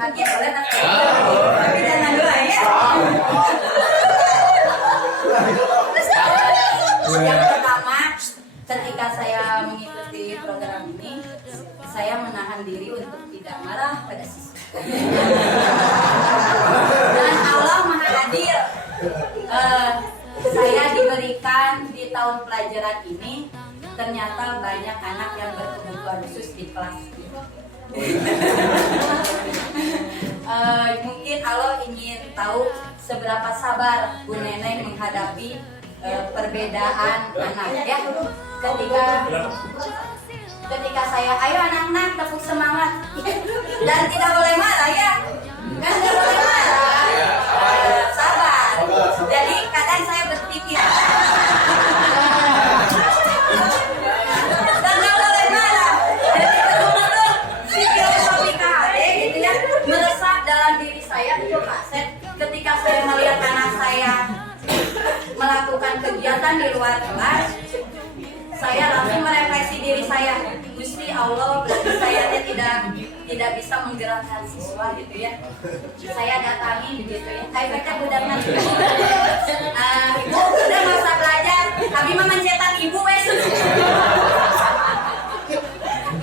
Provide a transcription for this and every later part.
hati boleh tapi jangan dua ya. Yang pertama, ketika saya mengikuti program ini, saya menahan diri untuk tidak marah pada siswa. Dan Allah Maha Adil. Saya diberikan di tahun pelajaran ini, ternyata banyak anak yang berkebutuhan khusus di kelas. Mungkin Allah ingin tahu seberapa sabar Bu Neneng menghadapi perbedaan anak ya. Ketika saya, ayo anak-anak tepuk semangat dan tidak boleh marah ya, kan tidak boleh marah, sabar. Jadi kadang saya berpikir dan tidak boleh marah. Jadi betul-betul si filosofi KHD gitu ya meresap dalam diri saya itu kaset. Ketika saya melihat anak saya melakukan kegiatan di luar kelas, saya langsung merefleksi diri saya. Gusti Allah, berarti saya tidak bisa menggerakkan siswa gitu ya. Saya datangi gitu ya. Hai baca budak nanti. Ibu udah masa belajar, tapi mama mencetak ibu wes.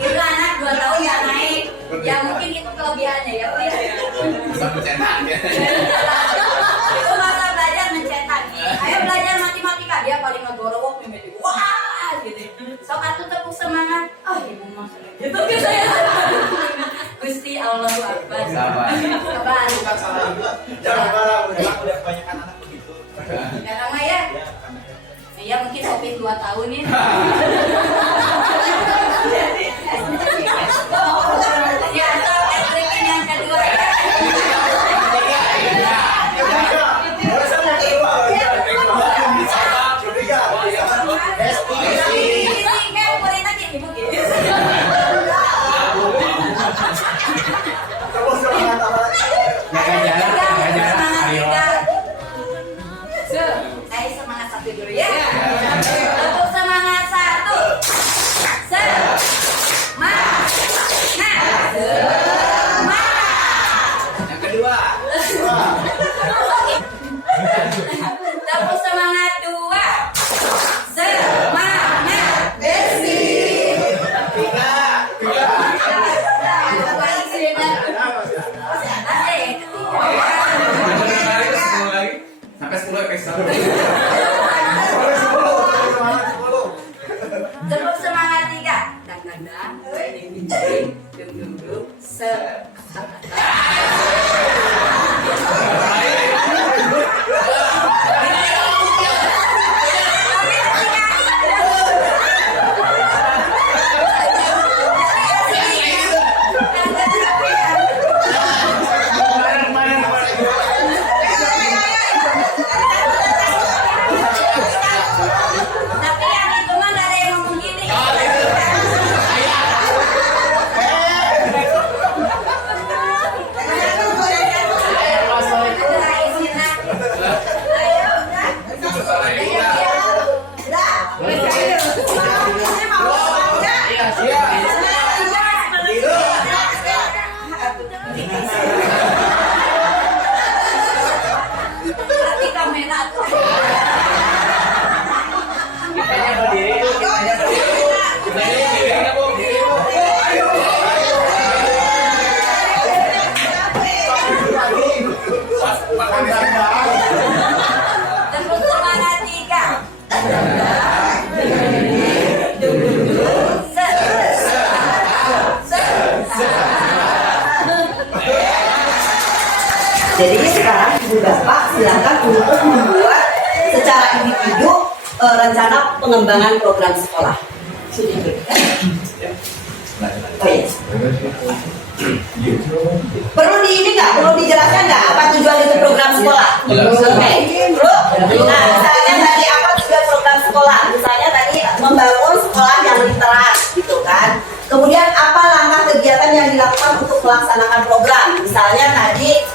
Itu anak 2 tahun nggak naik. Ya mungkin itu kelebihannya ya Bu ya. Bisa mencetak ya. Itu masa belajar mencetak. Ayo belajar matematika, dia paling ngegorowok nih. Wah gitu. Sok atuh tepuk semangat. Oh ibu mah gitu gitu saya. Gusti Allahu Akbar. Sabar. Sabar. Bukan salah juga. Jangan marah, udah kebanyakan anak begitu. Sekarang mah ya. Ya mungkin Opik 2 tahun ya. Ya atau SPP yang kedua ya. Semangat satu dulu ya. Untuk semangat satu. Semangat. Yang kedua. Tepuk semangat 2. Semangat Desi. 3. Sampai 10 episode. Tepuk semangat 3. Dang. Dum. Tapi yang itu mah gak ada yang ngomong gini. Tapi kamera tuh. Tepuk semangat 3. Jadi sekarang Ibu Bapak silakan untuk membuat secara individu rencana pengembangan program sekolah. Sudah diberikan? Oh iya. Perlu di ini nggak? Perlu dijelaskan nggak apa tujuan itu program sekolah? Oke. Perlu. Nah, misalnya tadi apa tujuan program sekolah? Misalnya tadi membangun sekolah yang literat, gitu kan? Kemudian apa langkah kegiatan yang dilakukan untuk melaksanakan program? Misalnya tadi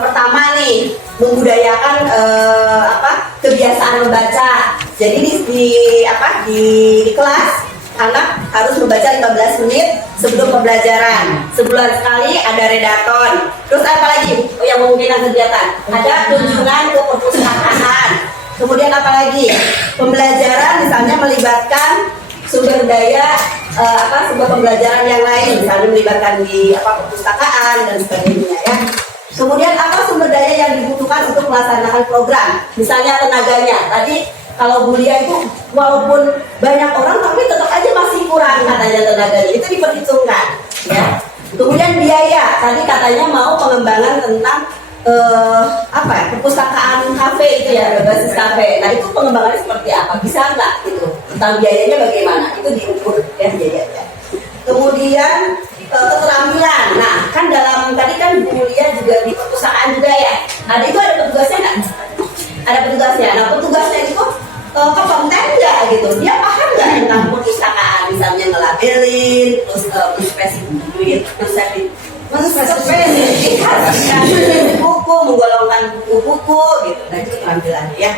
pertama nih membudayakan kebiasaan membaca. Jadi di kelas anak harus membaca 15 menit sebelum pembelajaran. Sebulan sekali ada redaton. Terus apa lagi yang memungkinkan kegiatan? Ada kunjungan ke perpustakaan. Kemudian apa lagi? Pembelajaran misalnya melibatkan sumber daya sebuah pembelajaran yang lain, misalnya melibatkan di perpustakaan dan sebagainya ya. Kemudian apa sumber daya yang dibutuhkan untuk melaksanakan program? Misalnya tenaganya. Tadi kalau Bu Lia itu walaupun banyak orang tapi tetap aja masih kurang katanya tenaganya. Itu diperhitungkan ya. Kemudian biaya. Tadi katanya mau pengembangan tentang perpustakaan kafe itu ya, berbasis kafe. Nah itu pengembangannya seperti apa? Bisa nggak gitu? Tentang biayanya bagaimana? Itu diukur ya biayanya. Kemudian keterampilan. Nah kan dalam tadi kan Bu Lia juga di perpustakaan juga ya. Nah itu ada petugasnya nggak? Ada petugasnya. Nah petugasnya itu kompeten nggak gitu? Dia paham nggak tentang perpustakaan? Misalnya ngelabelin, terus menspesifikasikan buku, menggolongkan buku-buku gitu. Nah itu keterampilannya ya.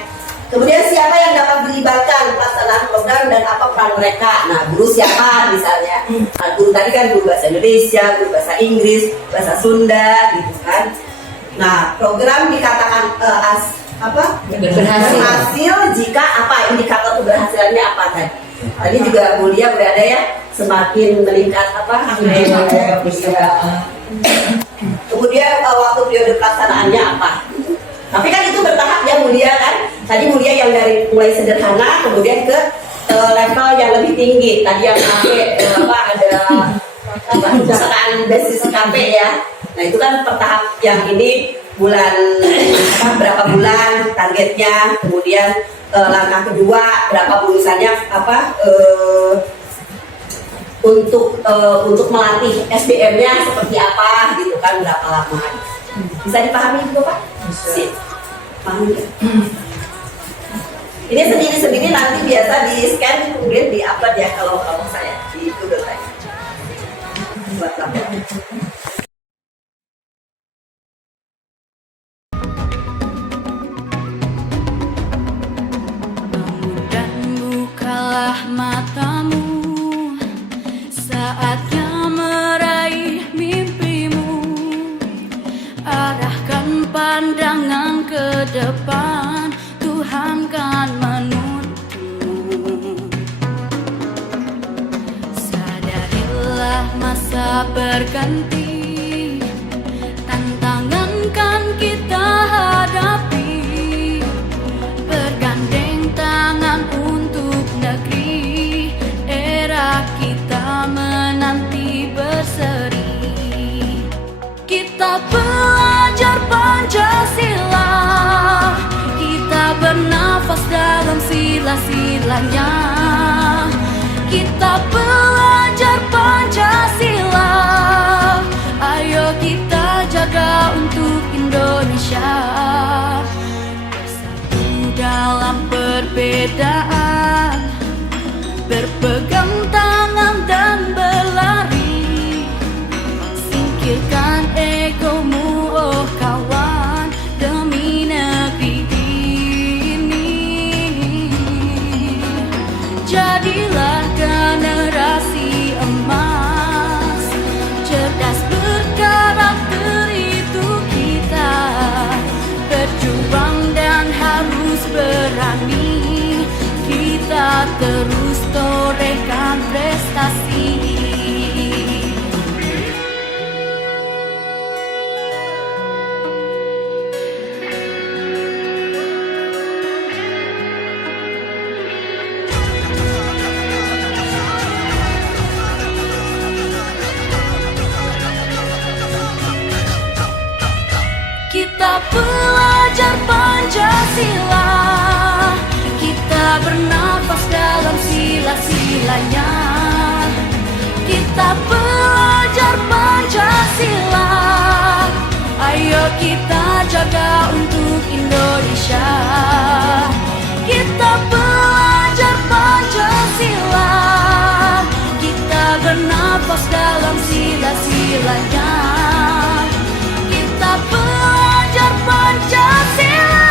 Kemudian siapa yang dapat dilibatkan pelaksanaan program dan apa peran mereka? Nah guru siapa misalnya? Nah, guru tadi kan guru bahasa Indonesia, guru bahasa Inggris, bahasa Sunda gitu kan. Nah program dikatakan berhasil jika apa indikator keberhasilannya apa tadi? Tadi juga Bu Lia udah ada ya, semakin meningkat kemudian waktu periode pelaksanaannya apa? Tapi kan itu bertahap ya Bu Lia kan. Tadi Bu Lia yang dari mulai sederhana kemudian ke level yang lebih tinggi. Tadi yang ada perpustakaan basis KP ya. Nah itu kan bertahap. Yang ini bulan berapa bulan targetnya, kemudian langkah kedua berapa misalnya untuk melatih SDM-nya seperti apa gitu kan, berapa lama. Bisa dipahami juga Pak? Bisa. Pahami ya? Ini sendiri-sendiri nanti biasa di scan kemudian di upload ya kalau saya di Google Drive. Buat laporan. Dan bukalah matamu, saatnya meraih mimpimu. Arahkan pandangan ke depan, Tuhan kan menuntunmu. Sadarilah masa berganti, tantangan kan kita hadapi. Bergandeng tangan untuk negeri, era kita menanti berseri. Kita belajar Pancasila, kita bernafas dalam sila-silanya. Kita belajar Pancasila, ayo kita jaga untuk Indonesia. Bersatu dalam perbedaan, berpegang tangan dan berlari. Singkirkan egomu oh kawan, demi negeri ini. Jadilah generasi emas, cerdas berkarakter itu kita. Berjuang dan harus berani, kita terus torehkan prestasi. Kita belajar Pancasila, kita bernafas dalam sila-silanya. Kita belajar Pancasila, ayo kita jaga untuk Indonesia. Kita belajar Pancasila, kita bernafas dalam sila-silanya. Kita belajar Pancasila,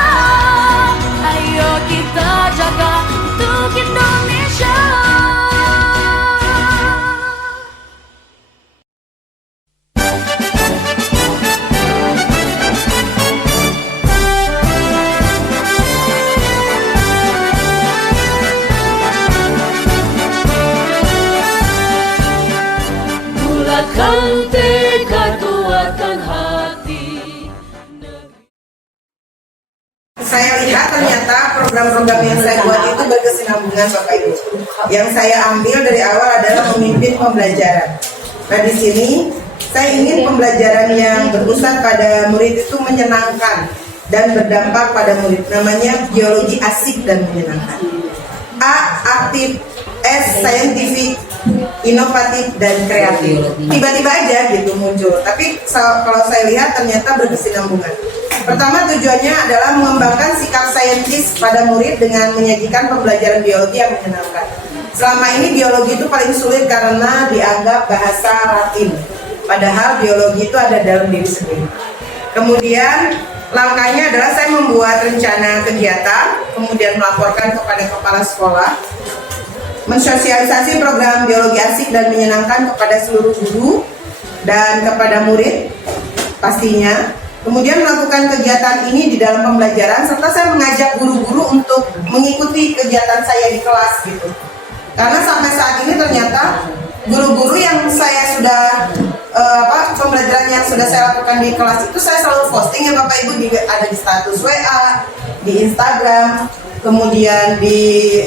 memancarkan hati. Saya lihat ternyata program-program yang saya buat itu berkesinambungan Bapak Ibu. Yang saya ambil dari awal adalah memimpin pembelajaran. Nah di sini saya ingin pembelajaran yang berpusat pada murid itu menyenangkan dan berdampak pada murid. Namanya biologi asik dan menyenangkan. A. Aktif. S. Scientific. Inovatif dan kreatif. Tiba-tiba aja gitu muncul. Tapi kalau saya lihat ternyata berkesinambungan. Pertama tujuannya adalah mengembangkan sikap saintis pada murid dengan menyajikan pembelajaran biologi yang menyenangkan. Selama ini biologi itu paling sulit karena dianggap bahasa Latin. Padahal biologi itu ada dalam diri sendiri. Kemudian langkahnya adalah saya membuat rencana kegiatan, kemudian melaporkan kepada kepala sekolah, mensosialisasi program biologi asik dan menyenangkan kepada seluruh guru dan kepada murid pastinya. Kemudian melakukan kegiatan ini di dalam pembelajaran serta saya mengajak guru-guru untuk mengikuti kegiatan saya di kelas gitu. Karena sampai saat ini ternyata guru-guru yang saya sudah pembelajaran yang sudah saya lakukan di kelas itu saya selalu posting ya Bapak Ibu, ada di status WA, di Instagram, kemudian di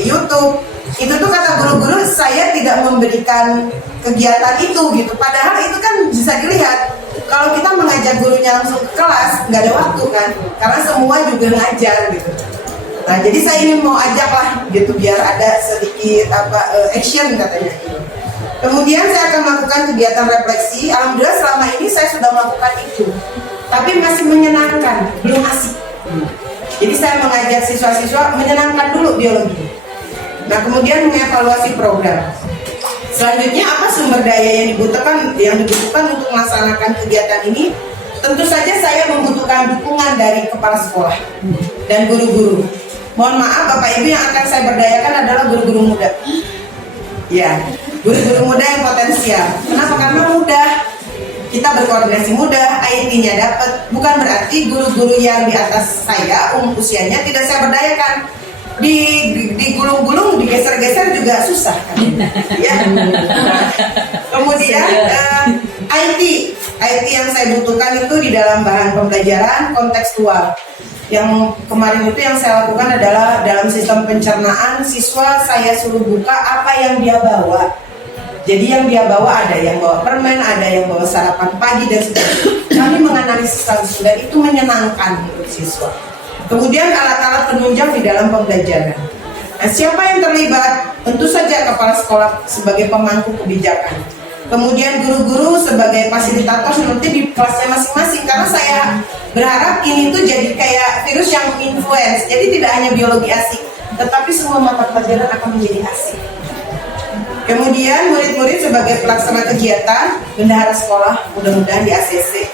YouTube. Itu tuh kata guru-guru saya tidak memberikan kegiatan itu gitu. Padahal itu kan bisa dilihat kalau kita mengajak gurunya langsung ke kelas nggak ada waktu kan, karena semua juga ngajar gitu. Nah jadi saya ingin mau ajak lah gitu biar ada sedikit action katanya gitu. Kemudian saya akan melakukan kegiatan refleksi. Alhamdulillah selama ini saya sudah melakukan itu, tapi masih menyenangkan, belum asik. Jadi saya mengajak siswa-siswa menyenangkan dulu biologi. Nah kemudian mengevaluasi program. Selanjutnya apa sumber daya yang dibutuhkan untuk melaksanakan kegiatan ini? Tentu saja saya membutuhkan dukungan dari kepala sekolah dan guru-guru. Mohon maaf Bapak Ibu, yang akan saya berdayakan adalah guru-guru muda. Ya, guru-guru muda yang potensial. Kenapa? Karena mudah. Kita berkoordinasi mudah, IT-nya dapat. Bukan berarti guru-guru yang di atas saya usianya tidak saya berdayakan. Digulung-gulung, digeser-geser juga susah kan? Ya. Kemudian IT yang saya butuhkan itu di dalam bahan pembelajaran kontekstual. Yang kemarin itu yang saya lakukan adalah dalam sistem pencernaan siswa saya suruh buka apa yang dia bawa. Jadi yang dia bawa ada yang bawa permen, ada yang bawa sarapan pagi dan sebagainya. Kami menganalisis langsung dan itu menyenangkan untuk siswa. Kemudian alat-alat penunjang di dalam pembelajaran. Nah, siapa yang terlibat? Tentu saja kepala sekolah sebagai pemangku kebijakan. Kemudian guru-guru sebagai fasilitator nanti di kelasnya masing-masing. Karena saya berharap ini tuh jadi kayak virus yang menginfluence. Jadi tidak hanya biologi asik, tetapi semua mata pelajaran akan menjadi asik. Kemudian murid-murid sebagai pelaksana kegiatan, bendahara sekolah mudah-mudahan di ACC.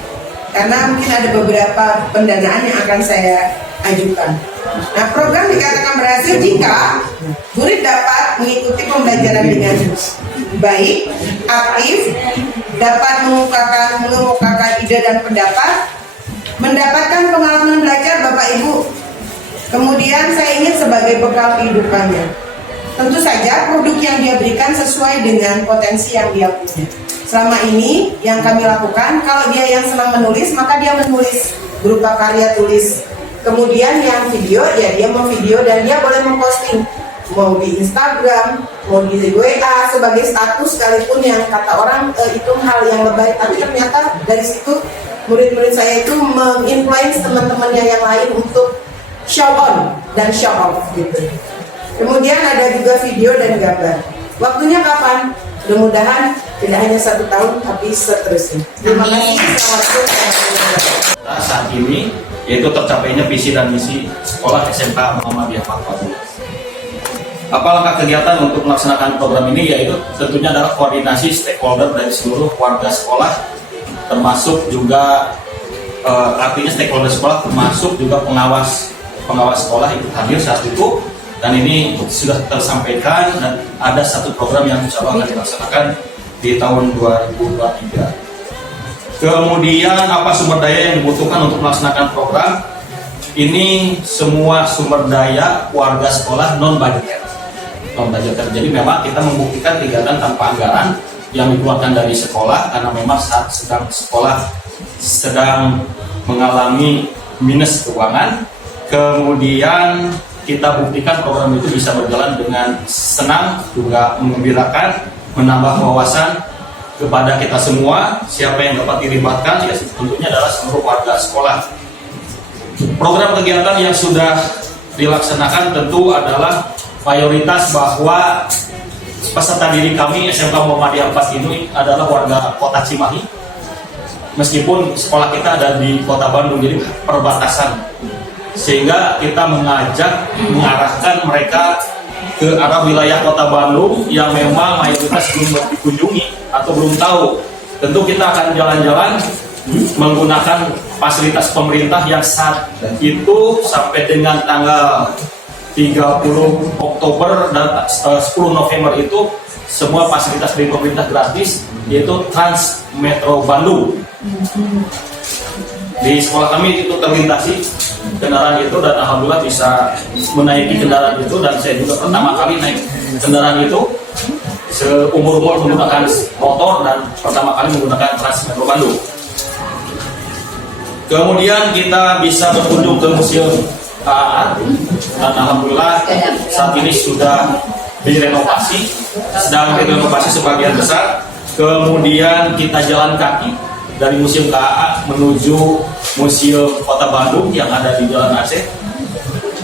Karena mungkin ada beberapa pendanaan yang akan saya ajukan. Nah, program dikatakan berhasil jika murid dapat mengikuti pembelajaran dengan baik, aktif, dapat mengemukakan ide dan pendapat, mendapatkan pengalaman belajar Bapak Ibu. Kemudian saya ingin sebagai bekal kehidupannya. Tentu saja produk yang dia berikan sesuai dengan potensi yang dia punya. Selama ini yang kami lakukan, kalau dia yang senang menulis, maka dia menulis berupa karya tulis. Kemudian yang video, ya dia mau video dan dia boleh memposting. Mau di Instagram, mau di WA sebagai status sekalipun yang kata orang itu hal yang lebay. Tapi ternyata dari situ murid-murid saya itu menginfluence teman-temannya yang lain untuk show on dan show off gitu. Kemudian ada juga video dan gambar. Waktunya kapan? Mudah-mudahan tidak hanya 1 tahun, tapi seterusnya. Terima kasih. Saat ini yaitu tercapainya visi dan misi sekolah SMK Muhammadiyah Fatwa. Apa langkah kegiatan untuk melaksanakan program ini? Yaitu tentunya adalah koordinasi stakeholder dari seluruh warga sekolah, termasuk juga artinya stakeholder sekolah termasuk juga pengawas sekolah ikut hadir saat itu. Dan ini sudah tersampaikan dan ada satu program yang insya Allah akan dilaksanakan di tahun 2023. Kemudian apa sumber daya yang dibutuhkan untuk melaksanakan program? Ini semua sumber daya warga sekolah non-budgeter. Jadi memang kita membuktikan kegiatan tanpa anggaran yang dikeluarkan dari sekolah karena memang saat sedang sekolah sedang mengalami minus keuangan. Kemudian kita buktikan program itu bisa berjalan dengan senang, juga mengembirakan, menambah wawasan kepada kita semua. Siapa yang dapat dilibatkan ya tentunya adalah seluruh warga sekolah. Program kegiatan yang sudah dilaksanakan tentu adalah mayoritas bahwa peserta didik kami SMK Muhammadiyah 4 ini adalah warga Kota Cimahi. Meskipun sekolah kita ada di Kota Bandung, jadi perbatasan, sehingga kita mengarahkan mereka ke arah wilayah Kota Bandung yang memang mayoritas belum dikunjungi atau belum tahu. Tentu kita akan jalan-jalan menggunakan fasilitas pemerintah yang saat itu sampai dengan tanggal 30 Oktober dan 10 November itu semua fasilitas dari pemerintah gratis, yaitu Trans Metro Bandung. Di sekolah kami itu terlintasi kendaraan itu, dan alhamdulillah bisa menaiki kendaraan itu, dan saya juga pertama kali naik kendaraan itu seumur-umur menggunakan motor, dan pertama kali menggunakan Trans Metro Bandung. Kemudian kita bisa berkunjung ke Museum KAA, dan alhamdulillah saat ini sudah direnovasi, sedang direnovasi sebagian besar. Kemudian kita jalan kaki dari Museum KAA menuju Museum Kota Bandung yang ada di Jalan Aceh.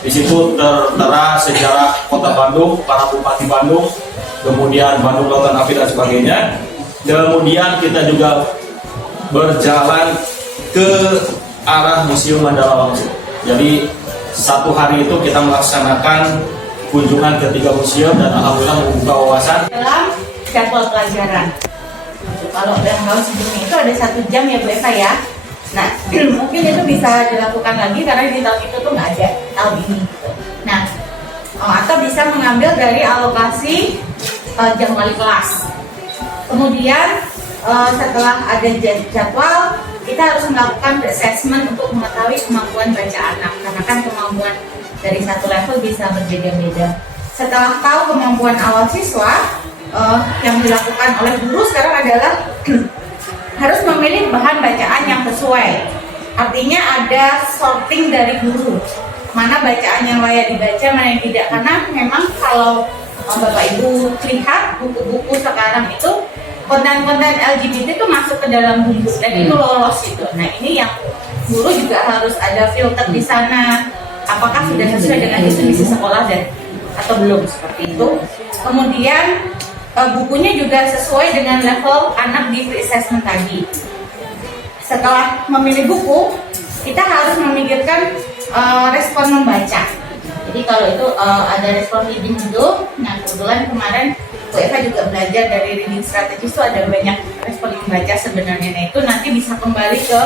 Di situ tertera sejarah Kota Bandung, para bupati Bandung, kemudian Bandung Lautan Api dan sebagainya. Kemudian kita juga berjalan ke arah Museum Mandala langsung. Jadi satu hari itu kita melaksanakan kunjungan ke 3 museum, dan alhamdulillah membuka wawasan dalam jadwal pelajaran. Kalau yang tahun sebelumnya itu ada 1 jam ya Bu Eva ya. Nah mungkin itu bisa dilakukan lagi karena di tahun itu tuh nggak ada tahun ini. Nah atau bisa mengambil dari alokasi jam wali kelas. Kemudian setelah ada jadwal, kita harus melakukan assessment untuk mengetahui kemampuan baca anak, karena kan kemampuan dari satu level bisa berbeda-beda. Setelah tahu kemampuan awal siswa, yang dilakukan oleh guru sekarang adalah harus memilih bahan bacaan yang sesuai. Artinya ada sorting dari guru, mana bacaan yang layak dibaca, mana yang tidak. Karena memang kalau Bapak Ibu lihat buku-buku sekarang itu konten-konten LGBT itu masuk ke dalam buku dan itu lolos gitu. Nah ini yang guru juga harus ada filter di sana, apakah sudah sesuai dengan visi sekolah dan atau belum, seperti itu. Kemudian bukunya juga sesuai dengan level anak di free assessment tadi. Setelah memilih buku, kita harus memikirkan respon membaca. Jadi kalau itu ada respon reading dulu. Nah kebetulan kemarin Bu Eva juga belajar dari reading strategy, itu ada banyak respon membaca sebenarnya. Nah itu nanti bisa kembali ke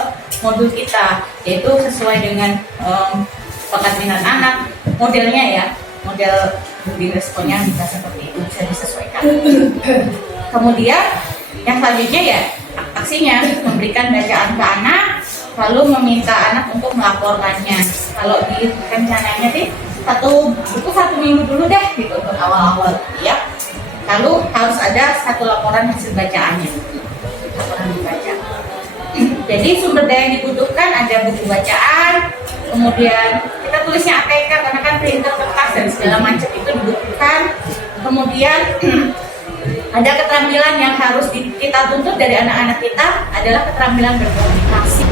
modul kita, yaitu sesuai dengan bakat minat anak, modelnya ya, model reading responnya bisa seperti itu, bisa disesuaikan. Kemudian yang selanjutnya ya aksinya, memberikan bacaan ke anak, lalu meminta anak untuk melaporkannya. Kalau di rencananya sih satu buku 1 minggu dulu deh gitu untuk awal-awal ya. Lalu harus ada 1 laporan hasil bacaannya, laporan dibaca. Jadi sumber daya yang dibutuhkan ada buku bacaan, kemudian kita tulisnya ATK karena kan printer, kertas dan segala macam itu dibutuhkan. Kemudian ada keterampilan yang harus kita tuntut dari anak-anak kita adalah keterampilan berkomunikasi.